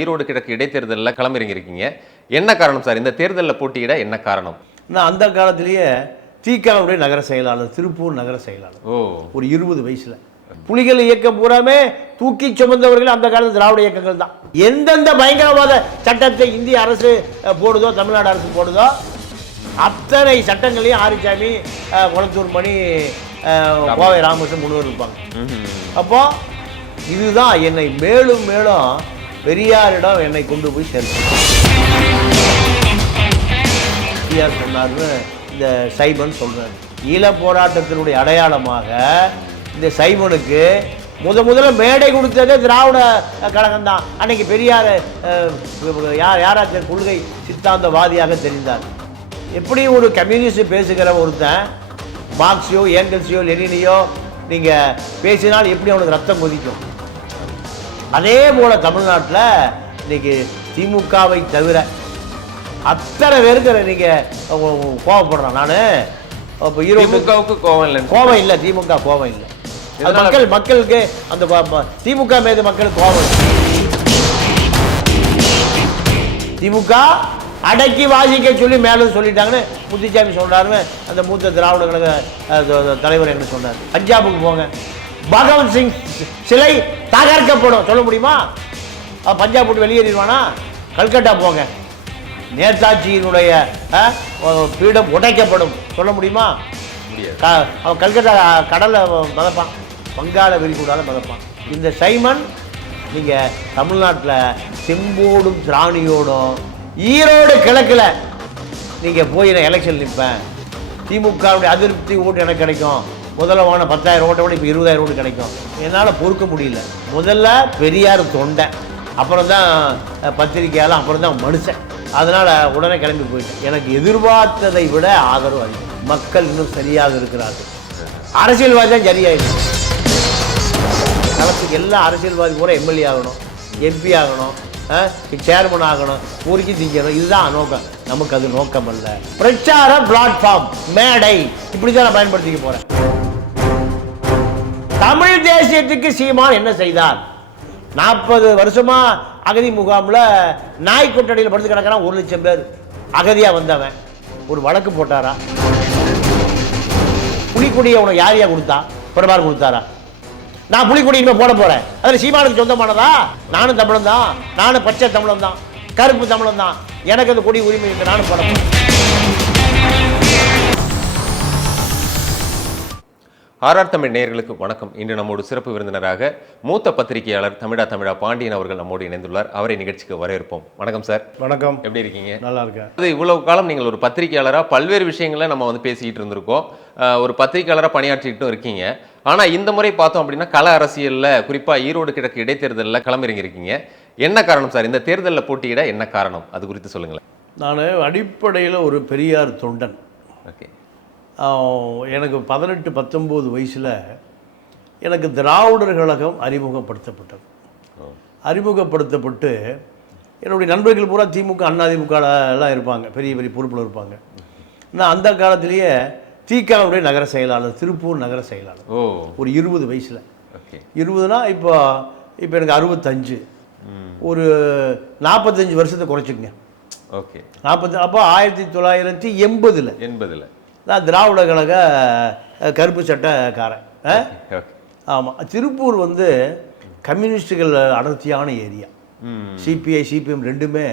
ஈரோடு கிழக்கு இடைத்தேர்தலில் களமிறங்கியிருக்கீங்க. என்ன காரணம் சார் இந்த தேர்தலில் போட்டியிட என்ன காரணம்? நான் அந்த காலத்திலேயே திகாவுடைய நகர செயலாளர், திருப்பூர் நகர செயலாளர். ஒரு 20 வயசுல புலிகள் இயக்கம் பூராமே தூக்கி சுமந்தவர்கள் அந்த காலத்து திராவிட இயக்கங்கள் தான். எந்தெந்த பயங்கரவாத சட்டத்தை இந்திய அரசு போடுதோ, தமிழ்நாடு அரசு போடுதோ, அத்தனை சட்டங்களையும் ஆரிச்சாமி, குளத்தூர் மணி, கோவை ராமகிருஷ்ணன் முன்னர் இருப்பாங்க. அப்போ இதுதான் என்னை மேலும் மேலும் பெரியாரிடம் என்னை கொண்டு போய் சேர்க்கணும். பெரியார் சொன்னார்னு இந்த சைமன் சொல்றாரு. ஈழ போராட்டத்தினுடைய அடையாளமாக இந்த சைமனுக்கு முதல்ல மேடை கொடுத்ததே திராவிட கழகம் தான். அன்னைக்கு பெரியார் யாராச்சும் கொள்கை சித்தாந்தவாதியாக தெரிந்தார். எப்படி ஒரு கம்யூனிஸ்ட் பேசுகிற ஒருத்தன் மார்க்ஸையோ ஏங்கல்ஸையோ லெனினையோ நீங்கள் பேசினால் எப்படி அவனுக்கு ரத்தம் கொதிக்கும், அதே போல தமிழ்நாட்டில் இன்னைக்கு திமுகவை தவிர அத்தனை பேருக்கு நீங்க கோவப்படுறான். நான் இப்போ திமுகவுக்கு கோவம் இல்லை, திமுக கோவம் இல்லை. மக்களுக்கு அந்த திமுக மீது மக்களுக்கு கோவம். திமுக அடக்கி வாசிக்க சொல்லி மேலும் சொல்லிட்டாங்கன்னு முத்துசாமி சொல்றாருன்னு அந்த மூத்த திராவிட கழக தலைவர் என்ன சொன்னார். பஞ்சாபுக்கு போங்க, பகவத் சிங் சிலை தகர்க்கப்படும் சொல்ல முடியுமா? பஞ்சாப் விட்டு வெளியேறிடுவானா? கல்கட்டா போங்க, நேதாஜியினுடைய பீடம் உடைக்கப்படும் சொல்ல முடியுமா? அவன் கல்கட்டா கடலை மதப்பான், வங்காள விரிகுடால மதப்பான். இந்த சைமன் நீங்கள் தமிழ்நாட்டில் செம்போடும் திராணியோடும் ஈரோடு கிழக்கில் நீங்கள் போய் நான் எலெக்ஷன் நிற்பேன், திமுகவுடைய அதிருப்தி ஓட்டு எனக்கு கிடைக்கும், முதல்ல வாங்கின 10,000 ஓட்டை விட இப்போ 20,000 ஓட்டு கிடைக்கும், என்னால் பொறுக்க முடியல. முதல்ல பெரியார் தொண்டை, அப்புறம் தான் பத்திரிகையாளர், அப்புறம் தான் மனுஷன். அதனால் உடனே கிளம்பி போயிட்டேன். எனக்கு எதிர்பார்த்ததை விட ஆதரவு அதிகம். மக்கள் இன்னும் சரியாக இருக்கிறார்கள். அரசியல்வாதி தான் சரியாயிடும். காலத்துக்கு எல்லா அரசியல்வாதி கூட எம்எல்ஏ ஆகணும், எம்பி ஆகணும், சேர்மன் ஆகணும், ஊருக்கு திங்கணும், இதுதான் நோக்கம். நமக்கு அது நோக்கம் அல்ல. பிரச்சார பிளாட்ஃபார்ம், மேடை, இப்படி தான் நான் பயன்படுத்திக்க போகிறேன். தமிழ் தேசியத்துக்கு சீமான் என்ன செய்தார்? 40 வருஷமா அகதி முகாமில் நாய் கொட்டடியில் படுத்து கிடக்கிறான். 1 லட்சம் பேர் அகதியா வந்தவன் ஒரு வழக்கு போட்டாரா? புலிக்குடியை உனக்கு யாரையா கொடுத்தா? பிரபார் கொடுத்தாரா? நான் புலிக்குடி இனிமே போட போறேன். அதில் சீமானுக்கு சொந்தமானதா? நானும் தமிழன் தான், நானும் பச்சை தமிழன் தான், கருப்பு தமிழன் தான், எனக்கு அந்த கொடி உரிமை இருக்கு, நானும் போட போறேன். ஆர்ஆர் தமிழ் நேயர்களுக்கு வணக்கம். இன்று நம்மோடு சிறப்பு விருந்தினராக மூத்த பத்திரிகையாளர் தமிழா பாண்டியன் அவர்கள் நம்மோடு இணைந்துள்ளார். அவரை நிகழ்ச்சிக்கு வரவேற்போம். வணக்கம் சார். வணக்கம். எப்படி இருக்கீங்க? நல்லா இருக்கேன். அது இவ்வளவு காலம் நீங்கள் ஒரு பத்திரிகையாளராக பல்வேறு விஷயங்களை நம்ம பேசிக்கிட்டு இருந்திருக்கோம். ஒரு பத்திரிகையாளராக பணியாற்றிக்கிட்டும் இருக்கீங்க. ஆனால் இந்த முறை பார்த்தோம் அப்படின்னா கள அரசியலில், குறிப்பாக ஈரோடு கிழக்கு இடைத்தேர்தலில் களமிறங்கியிருக்கீங்க. என்ன காரணம் சார் இந்த தேர்தலில் போட்டியிட? என்ன காரணம், அது குறித்து சொல்லுங்களேன். நான் அடிப்படையில் ஒரு பெரியார் தொண்டன். ஓகே. எனக்கு 18-19 வயசில் எனக்கு திராவிடர் கழகம் அறிமுகப்படுத்தப்பட்டது. அறிமுகப்படுத்தப்பட்டு என்னுடைய நண்பர்கள் பூரா திமுக, அதிமுக எல்லாம் இருப்பாங்க, பெரிய பெரிய பொறுப்பில் இருப்பாங்க. நான் அந்த காலத்திலேயே திகாவுடைய நகர செயலாளர், திருப்பூர் நகர செயலாளர். ஒரு 20 வயசில். 20னா இப்போ எனக்கு 65. ஒரு 45 வருஷத்தை குறைச்சிக்கங்க. ஓகே. 40. அப்போ 1980 நான் திராவிட கழக கருப்பு சட்டக்காரன். ஆமாம். திருப்பூர் கம்யூனிஸ்டுகள் அடர்த்தியான ஏரியா. சிபிஐ, சிபிஎம் ரெண்டுமே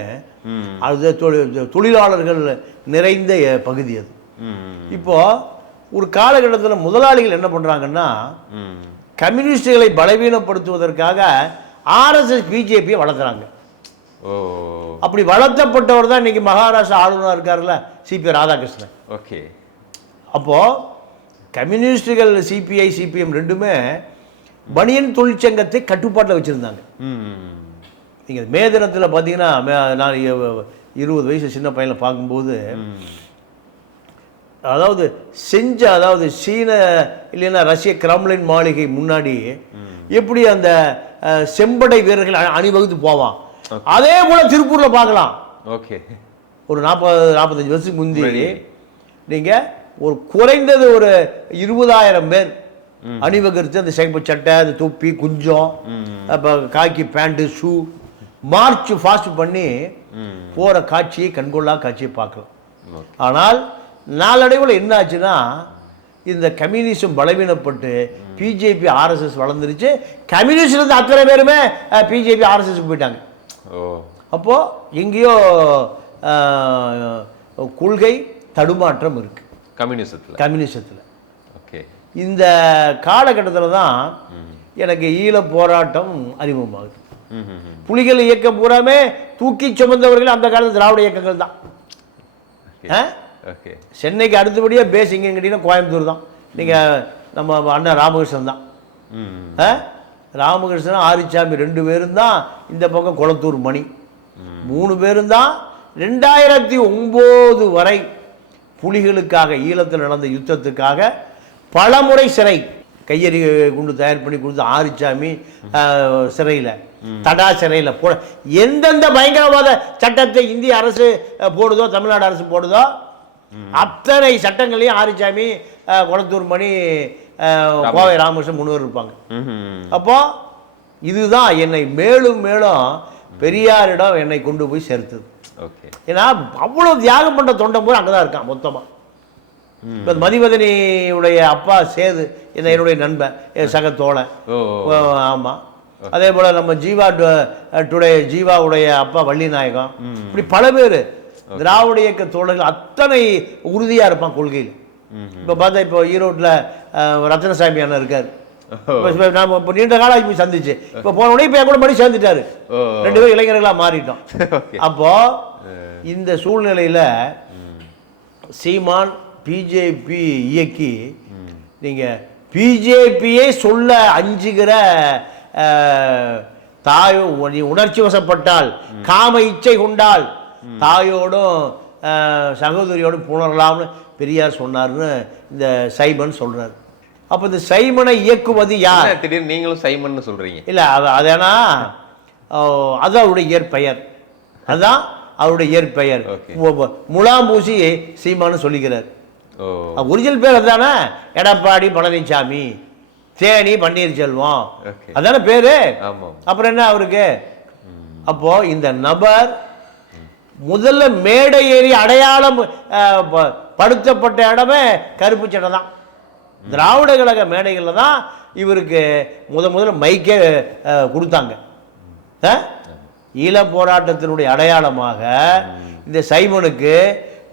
அது தொழிலாளர்கள் நிறைந்த பகுதி அது. இப்போ ஒரு காலகட்டத்தில் முதலாளிகள் என்ன பண்ணுறாங்கன்னா, கம்யூனிஸ்டுகளை பலவீனப்படுத்துவதற்காக ஆர்எஸ்எஸ், பிஜேபியை வளர்க்குறாங்க. அப்படி வளர்த்தப்பட்டவர் தான் இன்னைக்கு மகாராஷ்டிரா ஆளுநராக இருக்காருல்ல, சிபி ராதாகிருஷ்ணன். ஓகே. அப்போது கம்யூனிஸ்டுகள், சிபிஐ, சிபிஎம் ரெண்டுமே பனியன் தொழிற்சங்கத்தை கட்டுப்பாட்டில் வச்சுருந்தாங்க. நீங்கள் மே தினத்தில் பார்த்தீங்கன்னா, நான் 20 வயசு சின்ன பையனை பார்க்கும்போது, அதாவது சீன இல்லைன்னா ரஷ்ய கிரெம்ளின் மாளிகை முன்னாடி எப்படி அந்த செம்படை வீரர்கள் அணிவகுத்து போவான், அதே போல திருப்பூர்ல பார்க்கலாம். ஓகே. ஒரு 40-45 வருஷத்துக்கு முந்தி நீங்கள் ஒரு குறைந்தது ஒரு 20,000 பேர் அணிவகுத்து அந்த சிகப்பு சட்டை, அந்த தொப்பி, குஞ்சம், அப்போ காக்கி பேண்ட்டு, ஷூ, மார்ச் ஃபாஸ்ட் பண்ணி போகிற காட்சியை கண்கொள்ளா காட்சியை பார்க்கலாம். ஆனால் நாளடைவில் என்ன ஆச்சுன்னா இந்த கம்யூனிசம் பலவீனப்பட்டு பிஜேபி ஆர்எஸ்எஸ் வளர்ந்துருச்சு. கம்யூனிஸ்ட்லேருந்து அத்தனை பேருமே பிஜேபி ஆர்எஸ்எஸ்க்கு போயிட்டாங்க. அப்போது எங்கேயோ கொள்கை தடுமாற்றம் இருக்கு கம்யூனிசத்தில். ஓகே, இந்த காலகட்டத்தில் தான் எனக்கு ஈழ போராட்டம் அறிமுகமாகுது. புலிகள் இயக்கம் பூராமே தூக்கி சுமந்தவர்கள் அந்த காலத்து திராவிட இயக்கங்கள் தான். சென்னைக்கு அடுத்தபடியாக பேஸ் எங்கன்னு கேட்டீங்கன்னா கோயம்புத்தூர் தான். நீங்கள் நம்ம அண்ணன் ராமகிருஷ்ணன் தான். ராமகிருஷ்ணன் ஆரிச்சாமி 2 பேரும் தான். இந்த பக்கம் குளத்தூர் மணி 3 பேரும் தான். 2009 வரை புலிகளுக்காக ஈழத்தில் நடந்த யுத்தத்துக்காக பல முறை சிறை கையெறி குண்டு தயார் பண்ணி கொடுத்து ஆரிச்சாமி சிறையில் தடா சிறையில் போ எந்தெந்த பயங்கரவாத சட்டத்தை இந்திய அரசு போடுதோ தமிழ்நாடு அரசு போடுதோ அத்தனை சட்டங்களையும் ஆரிச்சாமி குளத்தூர் மணி கோவை ராமகிருஷ்ணன் 3 பேர் இருப்பாங்க. அப்போ இதுதான் என்னை மேலும் மேலும் பெரியாரிடம் என்னை கொண்டு போய் சேர்த்தது. ஏன்னா அவ்வளோ தியாகம் பண்ணுற தொண்டன் போய் அங்கே தான் இருக்கான் மொத்தமாக. இப்போ மதிவதனியுடைய அப்பா சேது என்னுடைய நண்பன், சக தோழன். ஆமாம். அதே போல் நம்ம ஜீவா டுடே ஜீவாவுடைய அப்பா வள்ளிநாயகம். இப்படி பல பேர் திராவிட இயக்க தோழர்கள் அத்தனை உறுதியாக இருப்பான் கொள்கையில். இப்போ பார்த்தா இப்போ ஈரோட்டில் ரத்னசாமி அண்ணன் இருக்கார். நாம இப்போ நீண்ட காலம் போய் சந்திச்சு இப்போ போன உடனே இப்போ கூட மணி சேர்ந்துட்டாரு. 2 பேரும் இளைஞர்களாக மாறிட்டோம். அப்போ இந்த சூழ்நிலையில் சீமான் பிஜேபி இயக்கி நீங்கள் பிஜேபியே சொல்ல அஞ்சுகிற தாயோ நீ உணர்ச்சி வசப்பட்டால் காம இச்சை கொண்டால் தாயோடும் சகோதரியோடும் புணரலாம்னு பெரியார் சொன்னார்னு இந்த சைமன் சொல்றாரு. அப்போ இந்த சைமனை இயக்குவது யார்? திடீர்னு நீங்களும் சைமன் சொல்றீங்க. இல்லை அது ஏன்னா அது அவருடைய இயற்பெயர். அதுதான் அவருடைய இயற்பெயர். முலாம்பூசி சீமானு சொல்லிக்கிறார். ஒரிஜினல் பேர் அதுதானே. எடப்பாடி பழனிசாமி, தேனி பன்னீர்செல்வம், அதான பேரு. அப்புறம் என்ன அவருக்கு? அப்போ இந்த நபர் முதல்ல மேடை ஏறி அடையாளம் படுத்தப்பட்ட இடமே கருப்பு சட்டை தான். திராவிட கழக மேடைகளில் தான் இவருக்கு முதல்ல மைக்கே கொடுத்தாங்க. ஈழ போராட்டத்தினுடைய அடையாளமாக இந்த சைமனுக்கு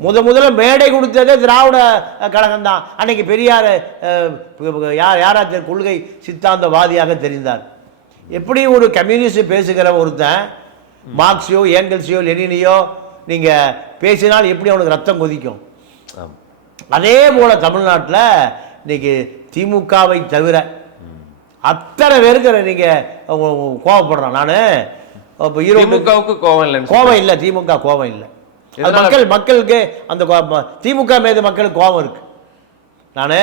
முதல்ல மேடை கொடுத்ததே திராவிட கழகம் தான். அன்னைக்கு பெரியார் யாரா கொள்கை சித்தாந்தவாதியாக தெரிந்தார். எப்படி ஒரு கம்யூனிஸ்ட் பேசுகிற ஒருத்தன் மார்க்ஸையோ ஏங்கல்ஸையோ லெனினையோ நீங்கள் பேசினால் எப்படி அவனுக்கு ரத்தம் கொதிக்கும். அதே போல் தமிழ்நாட்டில் இன்னைக்கு திமுகவை தவிர அத்தனை பேருக்கு நீங்கள் கோவப்படுறான். நான் இப்போ திமுகவுக்கு கோவம் இல்லை, திமுக கோவம் இல்லை. மக்களுக்கு அந்த திமுக மீது மக்களுக்கு கோபம் இருக்கு. நான்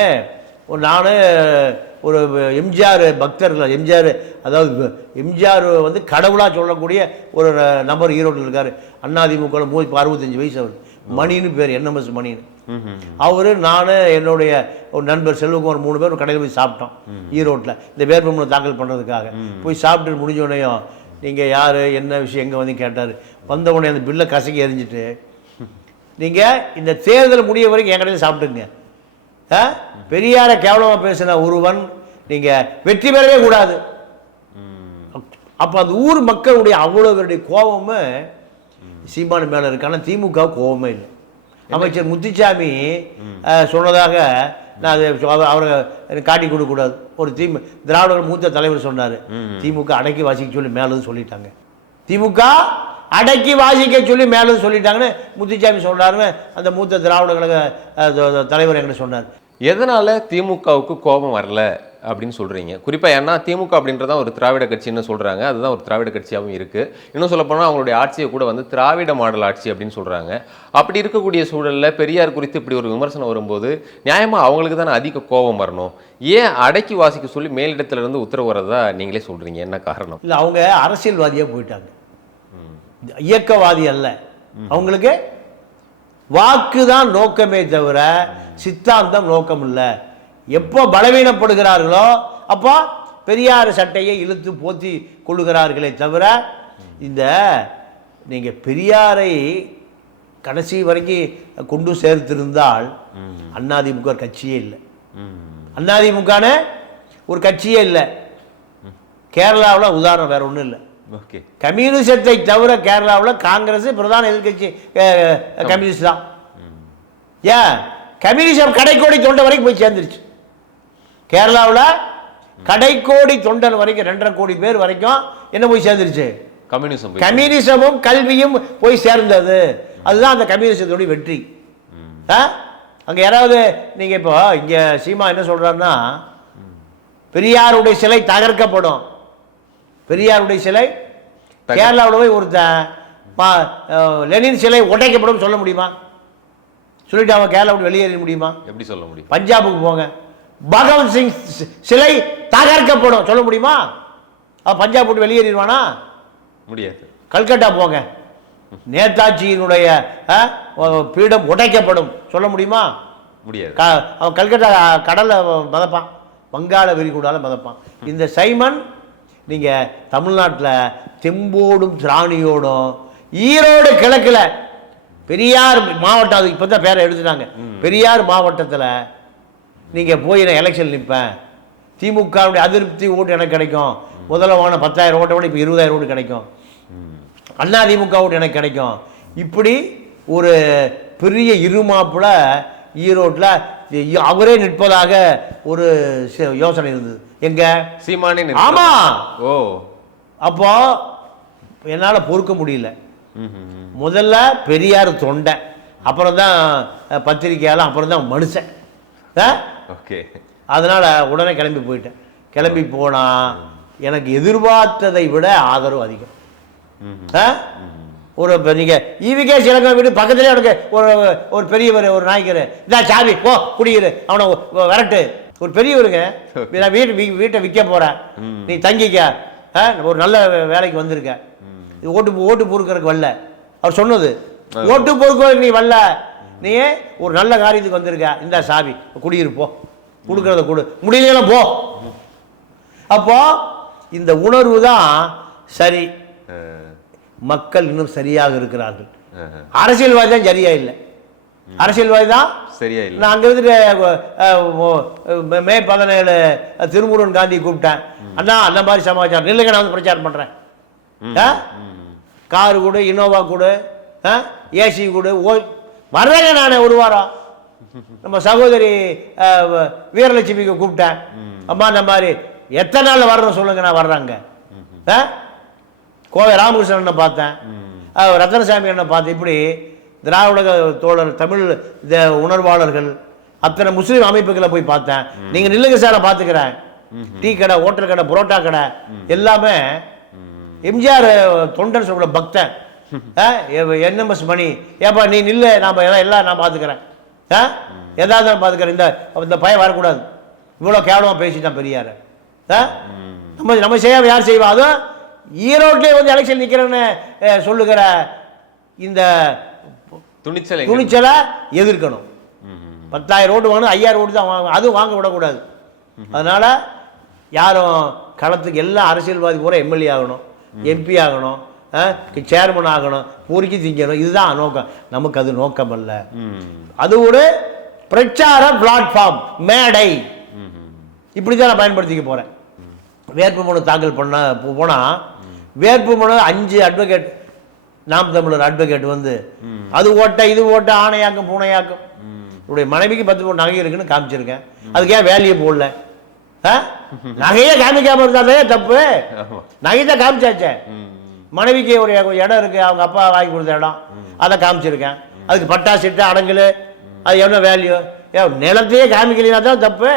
ஒரு எம்ஜிஆர் பக்தர் இல்லை. எம்ஜிஆர் அதாவது எம்ஜிஆர் வந்து கடவுளாக சொல்லக்கூடிய ஒரு நபர் ஈரோட்டில் இருக்கார். அதிமுக 65 வயசு. அவர் மணின்னு பேர், என்எம்எஸ் மணின்னு. அவர் நான் என்னுடைய ஒரு நண்பர் செல்வகுமார் 3 பேர் ஒரு கடையில் போய் சாப்பிட்டோம் ஈரோட்டில். இந்த வேட்புமனு தாக்கல் பண்ணுறதுக்காக போய் சாப்பிட்டு முடிஞ்சோடனையும் நீங்கள் யார் என்ன விஷயம் எங்கே வந்து கேட்டார். வந்தவுடனே அந்த பில்லை கசக்கி எறிஞ்சிட்டு நீங்கள் இந்த தேர்தல் முடிய வரைக்கும் என் கடையில் சாப்பிட்டுங்க. பெரியாரை கேவலமாக பேசின ஒருவன் நீங்கள் வெற்றி பெறவே கூடாது. அப்போ அந்த ஊர் மக்களுடைய அவ்வளோ பேருடைய கோபமே சீமான் மேலே இருக்கு. ஆனால் திமுக கோபமே இல்லை. அமைச்சர் முத்துசாமி சொன்னதாக நான் அவரை காட்டி கொடுக்கக்கூடாது. ஒரு திராவிடர்கள் மூத்த தலைவர் சொன்னார், திமுக அடக்கி வாசிக்க சொல்லி மேலே சொல்லிட்டாங்க. திமுக அடக்கி வாசிக்க சொல்லி மேலே சொல்லிட்டாங்கன்னு முத்துசாமி சொல்றாருன்னு அந்த மூத்த திராவிட கழக தலைவர் என்கிட்ட சொன்னார். எதனால திமுகவுக்கு கோபம் வரல அப்படின்னு சொல்றீங்க? குறிப்பா ஏன்னா திமுக அப்படின்றத ஒரு திராவிட கட்சின்னு சொல்றாங்க. அதுதான் ஒரு திராவிட கட்சியாகவும் இருக்கு. இன்னும் சொல்ல போனால் அவங்களுடைய ஆட்சியை கூட வந்து திராவிட மாடல் ஆட்சி அப்படின்னு சொல்றாங்க. அப்படி இருக்கக்கூடிய சூழல்ல பெரியார் குறித்து இப்படி ஒரு விமர்சனம் வரும்போது நியாயமா அவங்களுக்கு தானே அதிக கோபம் வரணும். ஏன் அடக்கி வாசிக்க சொல்லி மேலிடத்துல இருந்து உத்தரவு வரதா நீங்களே சொல்றீங்க? என்ன காரணம்? இல்லை, அவங்க அரசியல்வாதியா போயிட்டாங்க, இயக்கவாதி அல்ல. அவங்களுக்கு வாக்குதான் நோக்கமே தவிர சித்தாந்தம் நோக்கம் இல்லை. எப்போ பலவீனப்படுகிறார்களோ அப்போ பெரியார் சட்டையை இழுத்து போத்தி கொள்ளுகிறார்களே தவிர இந்த நீங்கள் பெரியாரை கடைசி வரைக்கும் கொண்டு சேர்த்திருந்தால் அதிமுக ஒரு கட்சியே இல்லை. அதிமுகன ஒரு கட்சியே இல்லை. கேரளாவில் உதாரணம் வேற ஒன்றும் இல்லை. ஓகே, கம்யூனிசத்தை தவிர கேரளாவில் காங்கிரஸ் பிரதான எதிர்கட்சி கம்யூனிஸ்ட் தான். ஏன் கம்யூனிசம் கடைக்கோடி தொண்டை வரைக்கும் போய் சேர்ந்துருச்சு. கேரளாவில் கடைக்கோடி தொண்டன் வரைக்கும் 2.5 கோடி பேர் வரைக்கும் என்ன போய் சேர்ந்துருச்சு? கம்யூனிசமும் கல்வியும் போய் சேர்ந்தது. அதுதான் அந்த கம்யூனிசத்துடைய வெற்றி. அங்கே யாராவது நீங்கள் இப்போ இங்கே சீமா என்ன சொல்கிறாருன்னா, பெரியாருடைய சிலை தகர்க்கப்படும். பெரியாருடைய சிலை கேரளாவில் போய் ஒருத்தன் லெனின் சிலை உடைக்கப்படும் சொல்ல முடியுமா? சொல்லிட்டு அவன் கேரளாவோட வெளியேற முடியுமா? எப்படி சொல்ல முடியும்? பஞ்சாபுக்கு போங்க, பகவத் சிங் சிலை தகர்க்கப்படும் சொல்ல முடியுமா? அவன் பஞ்சாப் விட்டு வெளியேறிடுவானா? முடியாது. கல்கட்டா போங்க, நேதாஜியினுடைய பீடம் உடைக்கப்படும் சொல்ல முடியுமா? முடியாது. அவன் கல்கட்டா கடலை மதப்பான், வங்காள விரிகுடால மதப்பான். இந்த சைமன் நீங்கள் தமிழ்நாட்டில் தெம்போடும் திராணியோடும் ஈரோடு கிழக்கில் பெரியார் மாவட்டம், அது இப்போ தான் பேரை எடுத்துட்டாங்க, பெரியார் மாவட்டத்தில் நீங்கள் போய் நான் எலெக்ஷன் நிற்பேன், திமுகவுடைய அதிருப்தி ஓட்டு எனக்கு கிடைக்கும், முதல்ல வாங்கின 10,000 ஓட்டை விட இப்போ 20,000 ஓட்டு கிடைக்கும், அதிமுக ஓட்டு எனக்கு கிடைக்கும், இப்படி ஒரு பெரிய இருமாப்பில் ஈரோட்டில் அவரே நிற்பதாக ஒரு யோசனை இருந்தது. எங்க சீமானே? ஆமா. ஓ, அப்போ என்னால் பொறுக்க முடியல. முதல்ல பெரியார் தொண்டை, அப்புறம் தான் பத்திரிகையாளர், அப்புறம் தான் மனுஷன். ஓகே, அதனால உடனே கிளம்பி போயிட்டேன். கிளம்பி போனா எனக்கு எதிர்பார்த்ததை விட ஆதரவு அதிகம். ஒரு நீங்கள் ஈவிகே சிலங்க வீடு பக்கத்துலேயே எனக்கு ஒரு பெரியவர், ஒரு நாய்க்கர், இதான் சாவி போ குடியிரு, அவனை விரட்டு, ஒரு பெரியவருங்க, நான் வீட்டை விற்க போகிறேன், நீ தங்கிக்க, ஒரு நல்ல வேலைக்கு வந்திருக்க, ஓட்டு பொறுக்கிறதுக்கு வரல. அவர் சொன்னது, ஓட்டு பொறுக்கிறதுக்கு நீ வரல, நீ ஒரு நல்ல காரியத்துக்கு வந்திருக்க, இந்த சாவி குடியிருப்போ, கொடுக்கறத கொடு, முடியல போ. அப்போ இந்த உணர்வு தான் சரி. மக்கள் இன்னும் சரியாக இருக்கிறார்கள். அரசியல்வாதி தான் சரியா இல்லை. அரசியல்வாதி தான் சரியா இல்லை. நான் அங்கே இருந்துட்டு மே 17 திருமுருகன் காந்தி கூப்பிட்டேன், அண்ணா அந்த மாதிரி சமாச்சாரம் நில்லுங்க, நான் வந்து பிரச்சாரம் பண்ணுறேன், காரு கொடு, இனோவா கொடு, ஏசி கொடு, வர்றேங்க நான் ஒரு வாரம். நம்ம சகோதரி வீரலட்சுமிக்கு கூப்பிட்டேன், அம்மா இந்த மாதிரி எத்தனை நாள் வர்றோம் சொல்லுங்க, நான் வர்றாங்க. கோவை ராமகிருஷ்ணனை பார்த்தேன், ரத்தனசாமி அண்ணனை பார்த்தேன். இப்படி திராவிட தோழர், தமிழ் உணர்வாளர்கள், அத்தனை முஸ்லீம் அமைப்புகளை போய் பார்த்தேன். நீங்கள் நில்லுங்க சார், நான் பார்த்துக்கிறேன். டீ கடை, ஹோட்டல் கடை, புரோட்டா கடை எல்லாமே எம்ஜிஆர் தொண்டன் சொல்ல பக்தன். NMS மணி, ஏப்பா நீ நில்லு, நான் எல்லாம் நான் பார்த்துக்கிறேன், ஏதாவது நான் பார்த்துக்கிறேன், இந்த பையன் வரக்கூடாது, இவ்வளோ கேவலமாக பேசிட்டான் பெரியார். நம்ம செய்யாம யார் செய்வா? அதுவும் ஈரோட்லேயே வந்து எலெக்ஷன் நிற்கிறேன்னு சொல்லுகிற இந்த துணிச்சலை எதிர்க்கணும். 10,000 ஓட்டு வாங்கணும், 5,000 ஓட்டு தான் வாங்க, அதுவும் வாங்க விடக்கூடாது. அதனால யாரும் களத்துக்கு எல்லாம் அரசியல்வாதி பூரா எம்எல்ஏ ஆகணும், MP ஆகணும், சேர்மன் ஆகணும், பொறுக்கி திங்கணும், இதுதான் நோக்கம். நமக்கு அது நோக்கம் அல்ல. அது ஒரு பிரச்சார பிளாட்ஃபார்ம், மேடை. இப்படிதான் நான் பயன்படுத்திக்க போறேன். வேட்புமனு தாக்கல் பண்ண போனால் வேட்புமனு 5 அட்வொகேட், நாம் தமிழர் அட்வொகேட் வந்து அது ஓட்ட இது ஓட்ட, ஆணையாக்கும் பூனையாக்கும், என்னுடைய மனைவிக்கு 10 பவுன் நகை இருக்குன்னு காமிச்சிருக்கேன், அதுக்கு ஏன் வேலையை போடல? நகையே காமிக்காம இருந்தாலே தப்பு, நகை தான் காமிச்சாச்சே. மனைவிக்கு ஒரு இடம் இருக்கு, அவங்க அப்பா வாங்கி கொடுத்த இடம், அதை காமிச்சிருக்கேன், அதுக்கு பட்டா சிட்டு அடங்கல், அது எவ்வளோ வேல்யூ? நிலத்தையே காமிக்கலைன்னா தான் தப்பு.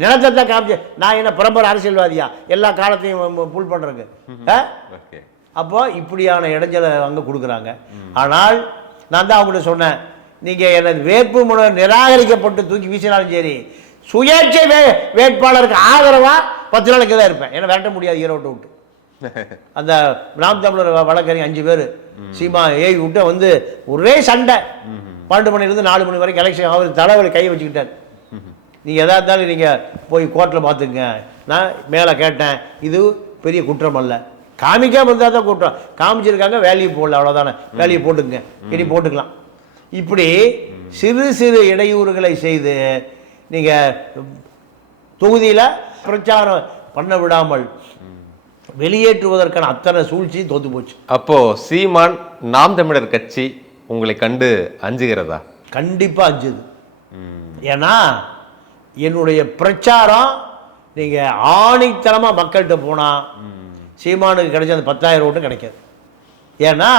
நிலத்தை தான் காமிச்சு நான் என்ன பரம்பரை அரசியல்வாதியா எல்லா காலத்தையும் புல் பண்றதுக்கு? அப்போ இப்படியான இடைஞ்சலை அங்கே கொடுக்குறாங்க. ஆனால் நான் தான் அவங்கள்ட்ட சொன்னேன், நீங்கள் எனது வேட்புமனு நிராகரிக்கப்பட்டு தூக்கி வீசினாலும் சரி, சுயேட்சை வேட்பாளருக்கு ஆதரவா 10 நாளைக்கு தான் இருப்பேன். ஏன்னா விரட்ட முடியாது ஈரோட்டை விட்டு. அந்த நாம் தமிழர் வழக்கறிஞர் 5 பேர் சீமா ஏவி விட்டு வந்து ஒரே சண்டை. 12 மணிலேருந்து 4 மணி வரைக்கும் எலெக்ஷன். அவர் தலைவரை கை வச்சுக்கிட்டார். நீங்கள் எதாக இருந்தாலும் நீங்கள் போய் கோர்ட்டில் பார்த்துங்க. நான் மேலே கேட்டேன், இது பெரிய குற்றம் அல்ல, காமிக்காம இருந்தால் தான் கூட்டம். காமிச்சிருக்காங்க, வேல்யூ போடல, அவ்வளோதானே. வேல்யூ போட்டுக்குங்க, இனி போட்டுக்கலாம். இப்படி சிறு சிறு இடையூறுகளை செய்து நீங்கள் தொகுதியில் பிரச்சாரம் பண்ண விடாமல் வெளியேற்றுவதற்கான அத்தனை சூழ்ச்சி தோத்து போச்சு. அப்போ சீமான் நாம் தமிழர் கட்சி உங்களை கண்டு அஞ்சுகிறதா? கண்டிப்பாக அஞ்சுது. ஏன்னா என்னுடைய பிரச்சாரம் நீங்கள் ஆணித்தனமாக மக்கள்கிட்ட போனால் சீமானுக்கு கிடைச்ச அந்த 10,000 ஓட்டு கிடைக்காது. ஏன்னா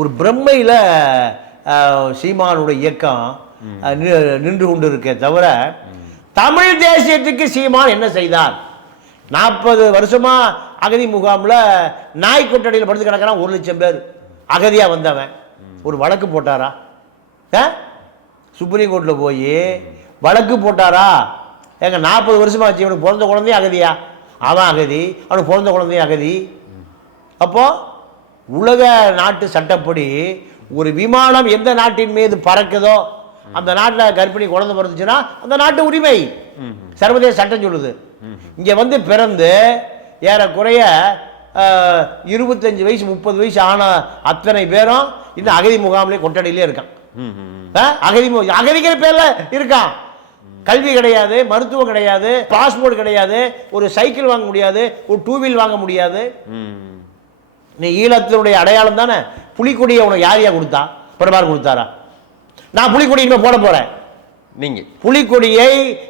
ஒரு பிரம்மையில் சீமானுடைய இயக்கம் நின்று கொண்டு இருக்கே தவிர தமிழ் தேசியத்துக்கு சீமான் என்ன செய்தார்? 40 வருஷமா அகதி முகாமில் நாய் கொட்டடியில் படுத்து கிடக்கிறான் 1,00,000 பேர் அகதியாக வந்தவன். ஒரு வழக்கு போட்டாரா? சுப்ரீம் கோர்ட்டில் போய் வழக்கு போட்டாரா? எங்க 40 வருஷமா ஆச்சு, இவனுக்கு பிறந்த குழந்தைய அகதியா? அவன் அகதி, அவனுக்கு பிறந்த குழந்தைய அகதி. அப்போ உலக நாட்டு சட்டப்படி ஒரு விமானம் எந்த நாட்டின் மீது பறக்குதோ அந்த நாட்டில் கர்ப்பிணி குழந்தை பிறந்துச்சுன்னா அந்த நாட்டு உரிமை சர்வதேச சட்டம் சொல்லுது. இங்க வந்து பிறந்து ஏறக்குறைய 25 வயசு 30 வயசு ஆன அத்தனை பேரும் இந்த அகதி முகாமிலே கொட்டடியிலே இருக்கான். அகதிங்கிற பேர்ல இருக்கான். கல்வி கிடையாது, மருத்துவம் கிடையாது, பாஸ்போர்ட் கிடையாது, ஒரு சைக்கிள் வாங்க முடியாது, ஒரு 2 வீல் வாங்க முடியாது. நீ ஈழத்தினுடைய அடையாளம் தானே. புலிக்கொடியை உனக்கு யாரையா கொடுத்தா? பிரபாகர் கொடுத்தாரா? நான் புலிக்கொடி இனிமே போட போறேன். நீங்க புலிக்கொடியை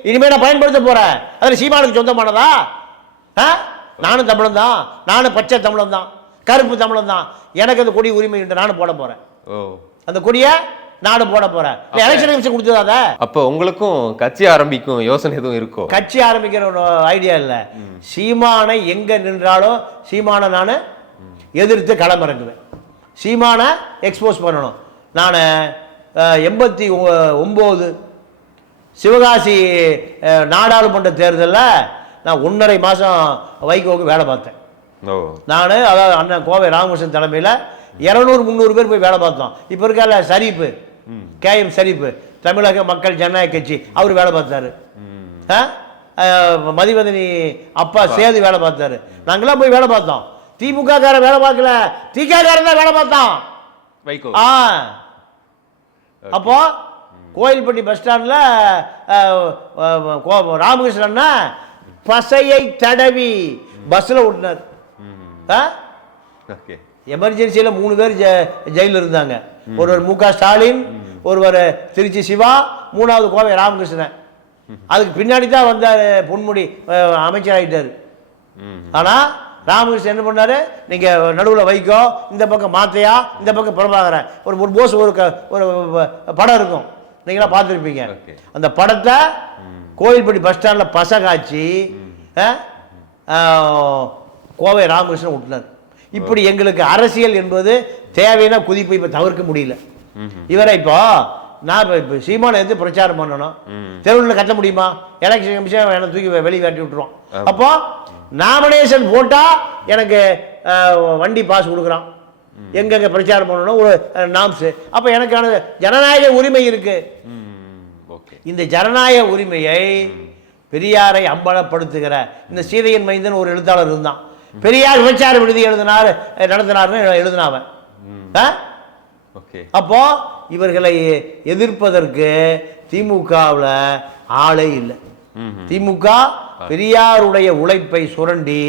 இனிமே நான் பயன்படுத்த போறேன். அதில் சீமானுக்கு சொந்தமானதா? நானும் தமிழன் தான், நானும் பச்சை தமிழன் தான், கருப்பு தமிழன் தான். எனக்கு அந்த கொடி உரிமை உண்டு, நானும் போட போறேன். அந்த கொடியை நானும் போட போறேன். எலெக்ஷன் கொடுத்ததா? அப்போ உங்களுக்கும் கட்சி ஆரம்பிக்கும் யோசனை எதுவும் இருக்கோ? கட்சி ஆரம்பிக்கிற ஒரு ஐடியா இல்லை. சீமானை எங்க நின்றாலும் சீமானை நான் எதிர்த்து களமிறங்குவேன். சீமானை எக்ஸ்போஸ் பண்ணணும். நான் 89 சிவகாசி நாடாளுமன்ற தேர்தலில் நான் 1.5 மாதம் வைகோவுக்கு வேலை பார்த்தேன். நான் அதாவது அண்ணன் கோவை ராமகிருஷ்ணன் தலைமையில் 200-300 பேர் போய் வேலை பார்த்தோம். இப்போ இருக்கால ஷரீஃபு, KM ஷரீஃபு, தமிழக மக்கள் ஜனநாயக கட்சி, அவர் வேலை பார்த்தாரு. மதிவதனி அப்பா சேது வேலை பார்த்தாரு. நாங்களாம் போய் வேலை பார்த்தோம். திமுக கார வேலை பார்க்கல, திகாரன் தான் வேலை பார்த்தான். அப்போ கோயில்பட்டி பஸ் ஸ்டாண்டில் ராமகிருஷ்ணன் பசையை தடவி பஸ்ஸில் விட்டினார். எமர்ஜென்சியில் 3 பேர் ஜெயிலில் இருந்தாங்க. ஒருவர் MK ஸ்டாலின், ஒருவர் திருச்சி சிவா, 3வது கோவை ராமகிருஷ்ணன். அதுக்கு பின்னாடி தான் வந்தார் பொன்முடி, அமைச்சர் ஆகிட்டார். ஆனால் ராமகிருஷ்ணன் என்ன பண்ணாரு? நீங்கள் நடுவில் வைக்கோ, இந்த பக்கம் மாத்தையா, இந்த பக்கம் பிரபாகரன், ஒரு போஸ் ஒரு படம் இருக்கும், நீங்களா பார்த்துருப்பீங்க. அந்த படத்தை கோயில்பட்டி பஸ் ஸ்டாண்டில் பச காய்ச்சி கோவை ராமகிருஷ்ணன் விட்டுனார். இப்படி எங்களுக்கு அரசியல் என்பது தேவையான குதிப்பு இப்போ தவிர்க்க முடியல. இவரை இப்போ நான் இப்போ சீமானை எடுத்து பிரச்சாரம் பண்ணணும், தெருவில் கட்ட முடியுமா? எலெக்ஷன் கமிஷன் என்னை தூக்கி வெளியே காட்டி விட்டுருவான். அப்போ நாமினேஷன் போட்டா எனக்கு வண்டி பாஸ் கொடுக்குறான், எங்க பிரச்சாரம் பண்ணணும் ஒரு நாம்ஸ். அப்ப எனக்கான ஜனநாயக உரிமை இருக்கு. இந்த ஜனநாயக உரிமையை பெரியாரை அம்பலப்படுத்துகிற இந்த சீதையன் மைந்தன் ஒரு எழுத்தாளர் இருந்தான். பெரியார் விபச்சார விடுதி நடத்தினார்னு எழுதினாவன். அப்போ இவர்களை எதிர்ப்பதற்கு திமுகவில் ஆளே இல்லை. திமுக பெரியாருடைய உழைப்பை சுரண்டி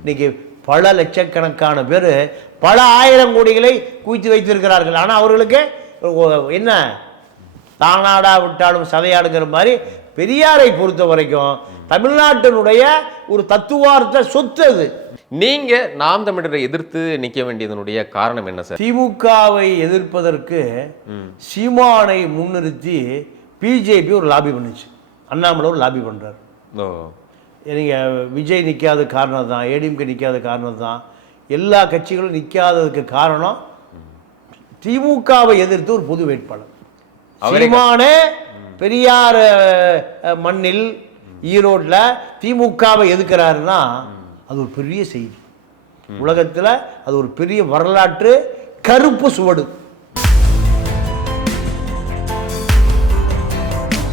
இன்னைக்கு பல லட்சக்கணக்கான பேர் பல 1000 கோடிகளை குவித்து வைத்திருக்கிறார்கள். ஆனால் அவர்களுக்கு என்ன தானாடா விட்டாலும் சதையாடுங்கிற மாதிரி பெரியாரை பொறுத்த வரைக்கும் தமிழ்நாட்டினுடைய ஒரு தத்துவார்த்த சொத்து அது. நீங்க நாம் தமிழரை எதிர்த்து நிற்க வேண்டியதனுடைய காரணம் என்ன சார்? திமுகவை எதிர்ப்பதற்கு சீமானை முன்னிறுத்தி பிஜேபி ஒரு லாபி பண்ணுச்சு, அண்ணாமலை ஒரு லாபி பண்றாரு. நீங்கள் விஜய் நிற்காத காரணம் தான், ஏடிஎம்கே நிற்காத காரணம் தான், எல்லா கட்சிகளும் நிற்காததுக்கு காரணம் திமுகவை எதிர்த்து ஒரு பொது வேட்பாளர் சீமானே பெரியார் மண்ணில் ஈரோட்டில் திமுகவை எதிர்க்கிறாருன்னா அது ஒரு பெரிய செய்தி. உலகத்தில் அது ஒரு பெரிய வரலாற்று கருப்பு சுவடு.